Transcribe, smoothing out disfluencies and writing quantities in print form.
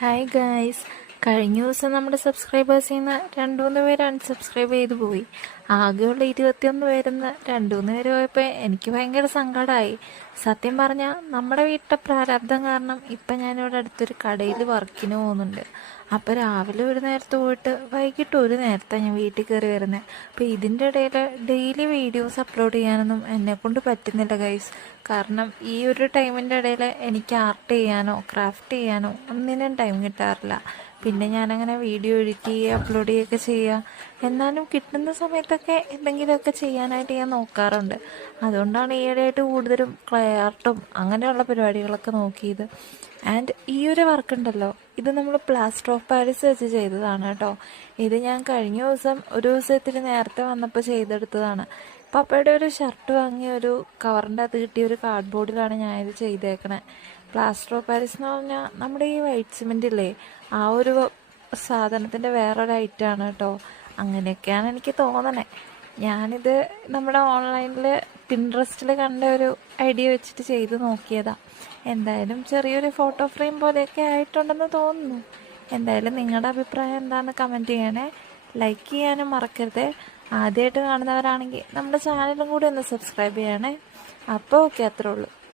Hi guys, കഴിഞ്ഞ ദിവസം നമ്മുടെ സബ്സ്ക്രൈബേഴ്സിൽ നിന്ന് 2-3 പേര് അൺസബ്സ്ക്രൈബ് ചെയ്തു പോയി. ആകെയുള്ള 21 പേരെന്ന് 2-3 പേര് പോയപ്പോൾ എനിക്ക് ഭയങ്കര സങ്കടമായി. സത്യം പറഞ്ഞാൽ നമ്മുടെ വീട്ടിലെ പ്രാരാബ്ദം കാരണം ഇപ്പം ഞാനിവിടെ അടുത്തൊരു കടയിൽ വർക്കിന് പോകുന്നുണ്ട്. അപ്പോൾ രാവിലെ ഒരു നേരത്ത് പോയിട്ട് വൈകിട്ട് ഒരു നേരത്താണ് ഞാൻ വീട്ടിൽ കയറി വരുന്നത്. അപ്പോൾ ഇതിൻ്റെ ഇടയിൽ ഡെയിലി വീഡിയോസ് അപ്ലോഡ് ചെയ്യാനൊന്നും എന്നെക്കൊണ്ട് പറ്റുന്നില്ല ഗൈസ്. കാരണം ഈ ഒരു ടൈമിൻ്റെ ഇടയിൽ എനിക്ക് ആർട്ട് ചെയ്യാനോ ക്രാഫ്റ്റ് ചെയ്യാനോ ഒന്നിനും ടൈം കിട്ടാറില്ല. പിന്നെ ഞാനങ്ങനെ വീഡിയോ എഡിറ്റ് ചെയ്യുക അപ്ലോഡ് ചെയ്യുകയൊക്കെ ചെയ്യുക. എന്നാലും കിട്ടുന്ന സമയത്തൊക്കെ എന്തെങ്കിലുമൊക്കെ ചെയ്യാനായിട്ട് ഞാൻ നോക്കാറുണ്ട്. അതുകൊണ്ടാണ് ഈയിടെയായിട്ട് കൂടുതലും ക്ലേ ആർട്ടും അങ്ങനെയുള്ള പരിപാടികളൊക്കെ നോക്കിയത്. ആൻഡ് ഈ ഒരു വർക്ക് ഉണ്ടല്ലോ, ഇത് നമ്മൾ പ്ലാസ്റ്റർ ഓഫ് പാരീസ് വെച്ച് ചെയ്തതാണ് കേട്ടോ. ഇത് ഞാൻ കഴിഞ്ഞ ദിവസം ഒരു ദിവസത്തിന് നേരത്തെ വന്നപ്പോൾ ചെയ്തെടുത്തതാണ്. പപ്പയുടെ ഒരു ഷർട്ട് വാങ്ങിയ ഒരു കവറിൻ്റെ അകത്ത് കിട്ടിയ ഒരു കാർഡ് ബോർഡിലാണ് ഞാനിത് ചെയ്തേക്കണേ. പ്ലാസ്റ്റർ ഓഫ് പാരീസ് എന്ന് പറഞ്ഞാൽ നമ്മുടെ ഈ വൈറ്റ് സിമെൻ്റ് ഇല്ലേ, ആ ഒരു സാധനത്തിൻ്റെ വേറൊരു ഐറ്റമാണ് കേട്ടോ. അങ്ങനെയൊക്കെയാണ് എനിക്ക് തോന്നണേ. ഞാനിത് നമ്മുടെ ഓൺലൈനിൽ പിൻട്രസ്റ്റിൽ കണ്ട ഒരു ഐഡിയ വെച്ചിട്ട് ചെയ്ത് നോക്കിയതാണ്. എന്തായാലും ചെറിയൊരു ഫോട്ടോ ഫ്രെയിം പോലെയൊക്കെ ആയിട്ടുണ്ടെന്ന് തോന്നുന്നു. എന്തായാലും നിങ്ങളുടെ അഭിപ്രായം എന്താണെന്ന് കമൻറ്റ് ചെയ്യണേ. ലൈക്ക് ചെയ്യാനും മറക്കരുത്. ആദ്യമായിട്ട് കാണുന്നവരാണെങ്കിൽ നമ്മുടെ ചാനലും കൂടി ഒന്ന് സബ്സ്ക്രൈബ് ചെയ്യണേ. അപ്പോൾ ഓക്കെ, അത്രേ ഉള്ളൂ.